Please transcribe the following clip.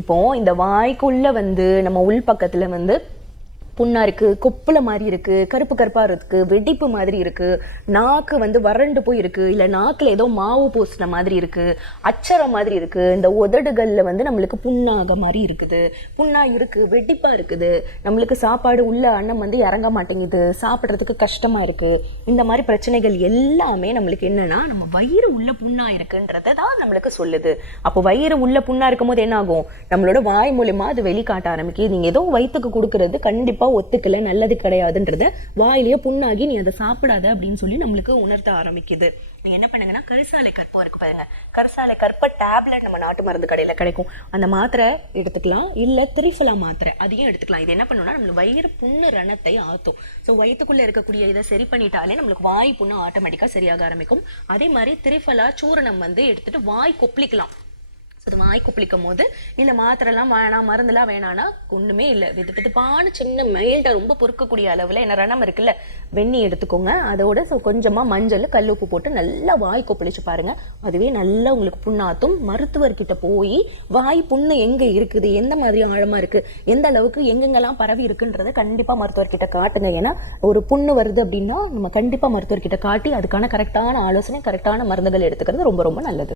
இப்போ இந்த வாய்க்குள்ள வந்து நம்ம உள் பக்கத்துல வந்து புண்ணாக இருக்குது கொப்பளை மாதிரி இருக்குது கருப்பு கருப்பாக இருக்குது வெடிப்பு மாதிரி இருக்குது நாக்கு வந்து வறண்டு போய் இருக்குது இல்லை நாக்கில் ஏதோ மாவு பூசின மாதிரி இருக்குது அச்சரம் மாதிரி இருக்குது இந்த உதடுகளில் வந்து நம்மளுக்கு புண்ணாக மாதிரி இருக்குது. புண்ணாக இருக்குது வெடிப்பாக இருக்குது. நம்மளுக்கு சாப்பாடு உள்ள அன்னம் வந்து இறங்க மாட்டேங்குது சாப்பிட்றதுக்கு கஷ்டமாக இருக்குது இந்த மாதிரி பிரச்சனைகள் எல்லாமே நம்மளுக்கு என்னென்னா நம்ம வயிறு உள்ள புண்ணாக இருக்குன்றதை தான் நம்மளுக்கு சொல்லுது. அப்போ வயிறு உள்ள புண்ணாக இருக்கும்போது என்ன ஆகும் நம்மளோட வாய் மூலியமா அது வெளிக்காட்ட ஆரம்பிக்குது. நீங்கள் ஏதோ வயிற்றுக்கு கொடுக்குறது கண்டிப்பாக கண்டிப்பா ஒத்துக்கல நல்லது கிடையாதுன்றத வாயிலேயே புண்ணாகி நீ அதை சாப்பிடாத அப்படின்னு சொல்லி நம்மளுக்கு உணர்த்த ஆரம்பிக்குது. நீங்க என்ன பண்ணுங்கன்னா கரிசாலை கற்பம் இருக்கு பாருங்க. கரிசாலை கற்ப டேப்லெட் நம்ம நாட்டு மருந்து கடையில கிடைக்கும். அந்த மாத்திரை எடுத்துக்கலாம் இல்ல திரிஃபலா மாத்திரை அதையும் எடுத்துக்கலாம். இது என்ன பண்ணுன்னா நம்ம வயிறு புண்ணு ரணத்தை ஆத்தும். ஸோ வயிற்றுக்குள்ள இருக்கக்கூடிய இதை சரி பண்ணிட்டாலே நம்மளுக்கு வாய் புண்ணு ஆட்டோமேட்டிக்கா சரியாக ஆரம்பிக்கும். அதே மாதிரி திரிஃபலா சூரணம் வந்து எடுத்துட்டு வாய் கொப்பளிக்கலாம். ஸோ அது வாய் கொப்பளிக்கும் போது இல்லை மாத்திரைலாம் வேணாம் மருந்துலாம் வேணான்னா ஒன்றுமே இல்லை. வெது வெதுப்பான சின்ன மெயில்ட ரொம்ப பொறுக்கக்கூடிய அளவில் என்ன ரணம் இருக்குல்ல வெண்ணி எடுத்துக்கோங்க. அதோட ஸோ கொஞ்சமாக மஞ்சள் கல் உப்பு போட்டு நல்லா வாய் கொப்பளிச்சு பாருங்கள் அதுவே நல்லா உங்களுக்கு புண்ணாத்தும். மருத்துவர்கிட்ட போய் வாய் புண்ணு எங்கே இருக்குது? எந்த மாதிரி ஆழமாக இருக்குது எந்த அளவுக்கு எங்கெங்கெல்லாம் பரவி இருக்குன்றதை கண்டிப்பாக மருத்துவர்கிட்ட காட்டுங்க. ஏன்னா ஒரு புண்ணு வருது அப்படின்னா நம்ம கண்டிப்பாக மருத்துவர்கிட்ட காட்டி அதுக்கான கரெக்டான ஆலோசனை கரெக்டான மருந்துகள் எடுத்துக்கிறது ரொம்ப ரொம்ப நல்லது.